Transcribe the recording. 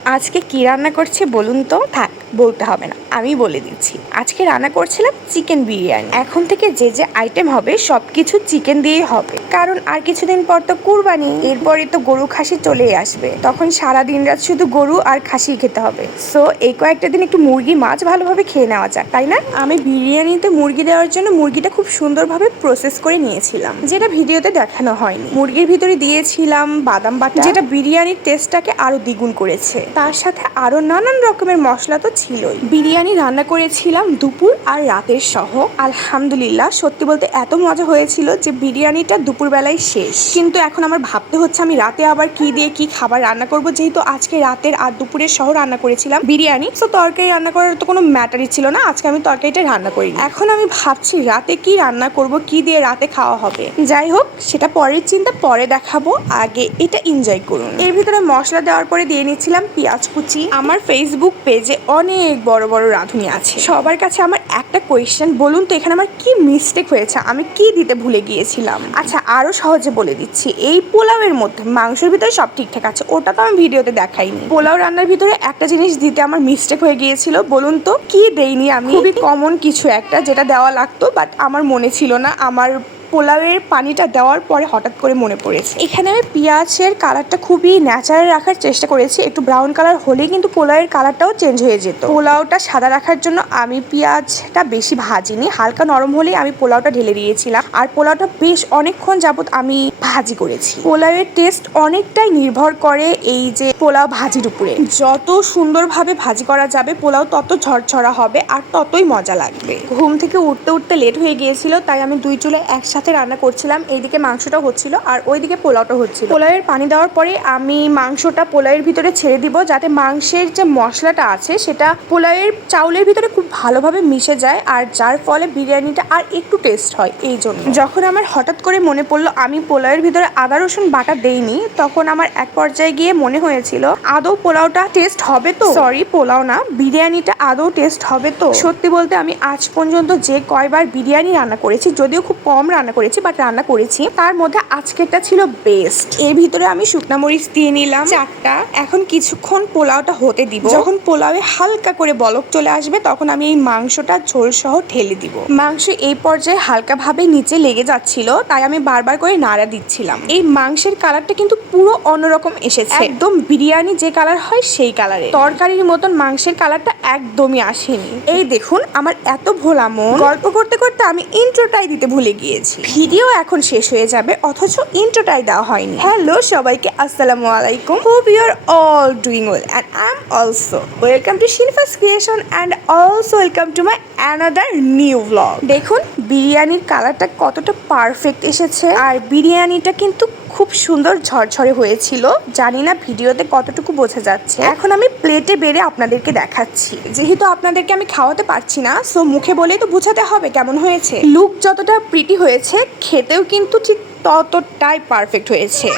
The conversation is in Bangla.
আজকে কি রান্না করছি বলুন তো? থাক, বলতে হবে না, আমি বলে দিচ্ছি। আজকে রান্না করছিলাম চিকেন বিরিয়ানি। এখন থেকে যে যে আইটেম হবে সবকিছু চিকেন দিয়েই হবে, কারণ আর কিছুদিন পর তো কুরবানি, এরপরে তো গরু খাসি চলেই আসবে। তখন সারা দিন রাত শুধু গরু আর খাসি খেতে হবে। সো এই কয়েকটা দিন একটু মুরগি মাছ ভালোভাবে খেয়ে নেওয়া যাক, তাই না? আমি বিরিয়ানিতে মুরগি দেওয়ার জন্য মুরগিটা খুব সুন্দরভাবে প্রসেস করে নিয়েছিলাম, যেটা ভিডিওতে দেখানো হয়নি। মুরগির ভিতরে দিয়েছিলাম বাদাম বাটা, যেটা বিরিয়ানির টেস্টটাকে আরো দ্বিগুণ করেছে। তার সাথে আরো নানান রকমের মশলা তো ছিলই। বিরিয়ানি রান্না করেছিলাম দুপুর আর রাতের সহ। আলহামদুলিল্লাহ, সত্যি বলতে এত মজা হয়েছিল যে বিরিয়ানিটা দুপুর বেলায় শেষ। কিন্তু এখন আমার ভাবতে হচ্ছে আমি রাতে আবার কি দিয়ে কি খাবার রান্না করব, যেহেতু আজকে রাতের আর দুপুরের সহ রান্না করেছিলাম বিরিয়ানি। তো তরকারি রান্না করার তো কোনো ম্যাটারই ছিল না, আজকে আমি তরকারিটা রান্না করি। এখন আমি ভাবছি রাতে কি রান্না করব, কি দিয়ে রাতে খাওয়া হবে। যাই হোক, সেটা পরের চিন্তা, পরে দেখাবো, আগে এটা এনজয় করুন। এর ভিতরে মশলা দেওয়ার পরে দিয়ে নিচ্ছিলাম পেঁয়াজ কুচি। আমার ফেসবুক পেজে অনেক বড় বড় রাঁধুনি আছে, সবার কাছে আমার একটা কোয়েশ্চেন, বলুন তো এখানে আমার কি মিস্টেক হয়েছে, আমি কি দিতে ভুলে গিয়েছিলাম। আচ্ছা, আরো সহজে বলে দিচ্ছি, এই পোলাওয়ের মধ্যে মাংসের ভিতরে সব ঠিকঠাক আছে, ওটা তো আমি ভিডিওতে দেখাইনি। পোলাও রান্নার ভিতরে একটা জিনিস দিতে আমার মিস্টেক হয়ে গিয়েছিল, বলুন তো কি দেইনি আমি? খুবই কমন কিছু একটা, যেটা দেওয়া লাগতো, বাট আমার মনে ছিল না। আমার পোলাওয়ের পানিটা দেওয়ার পরে হঠাৎ করে মনে পড়েছে। এখানে আমি পেঁয়াজের কালারটা খুবই ন্যাচারাল রাখার চেষ্টা করেছি, একটু ব্রাউন কালার হলেই কিন্তু পোলাওয়ের কালারটাও চেঞ্জ হয়ে যেত। পোলাওটা সাদা রাখার জন্য আমি পেঁয়াজটা বেশি ভাজিনি, হালকা নরম হলেই আমি পোলাওটা ঢেলে দিয়েছিলাম। আর পোলাওটা বেশ অনেকক্ষণ যাবত আমি ভাজি করেছি। পোলাওয়ের টেস্ট অনেকটাই নির্ভর করে এই যে পোলাও ভাজির উপরে। যত সুন্দরভাবে ভাজি করা যাবে পোলাও তত ঝরঝরা হবে আর ততই মজা লাগবে। ঘুম থেকে উঠতে উঠতে লেট হয়ে গিয়েছিল, তাই আমি দুই চুলে একসাথে রান্না করছিলাম। এইদিকে মাংসটা হচ্ছিল আর ওইদিকে পোলাওটা হচ্ছিল। পোলাওয়ের পানি দেওয়ার পরে আমি মাংসটা পোলাওয়ের ভিতরে ছেড়ে দিব, যাতে মাংসের যে মশলাটা আছে সেটা পোলাওয়ের চাউলের ভিতরে খুব ভালোভাবে মিশে যায়, আর যার ফলে বিরিয়ানিটা আর একটু টেস্ট হয়। এই জন্য যখন আমার হঠাৎ করে মনে পড়লো আমি পোলাওয়ের ভিতরে আদা রসুন বাটা দেইনি, তখন আমার এক পর্যায়ে গিয়ে মনে হয়েছিল আদৌ পোলাওটা টেস্ট হবে তো, সরি পোলাও না, বিরিয়ানিটা আদৌ টেস্ট হবে তো। সত্যি বলতে আমি আজ পর্যন্ত যে কয়বার বিরিয়ানি রান্না করেছি, যদিও খুব কম রান্না করেছি, বাট রান্না করেছি, তার মধ্যে আজকেরটা ছিল বেস্ট। এর ভিতরে আমি শুকনা মরিচ দিয়ে নিলাম 4টা। এখন কিছুক্ষণ পোলাওটা হতে দিব। যখন পোলাওয়ে হালকা করে বলক চলে আসবে তখন আমি এই মাংসটা ঝোল সহ ঢেলে দিব। মাংস এই পর্যায়ে হালকা ভাবে নিচে লেগে যাচ্ছিল, তাই আমি বারবার করে নাড়া দিচ্ছিলাম। এই মাংসের কালারটা কিন্তু পুরো অন্যরকম এসেছে, একদম বিরিয়ানি যে কালার হয় সেই কালারে। তরকারির মতন মাংসের কালারটা একদমই আসেনি। এই দেখুন, আমার এত ভোলা মন, গল্প করতে করতে আমি ইন্ট্রোটাই দিতে ভুলে গিয়েছি। ভিডিও এখন শেষ হয়ে যাবে অথচ ইন্ট্রোটাই দেওয়া হয়নি। হ্যালো সবাইকে, আসসালামু আলাইকুম। Hope you are all doing well and I am also welcome to শিনফাস creation and also welcome to my another new blog. দেখুন বিরিয়ানির কালারটা কতটা পারফেক্ট এসেছে, আর বিরিয়ানিটা কিন্তু খুব সুন্দর ঝরঝরে হয়েছিল। জানি না ভিডিওতে কতটুকু বোঝা যাচ্ছে। এখন আমি প্লেটে বেড়ে আপনাদেরকে দেখাচ্ছি, যেহেতু আপনাদেরকে আমি খাওয়াতে পারছি না, সো মুখে বলেই তো বোঝাতে হবে কেমন হয়েছে। লুক যতটা প্রিটি হয়েছে, খেতেও কিন্তু ঠিক ততটাই পারফেক্ট হয়েছে।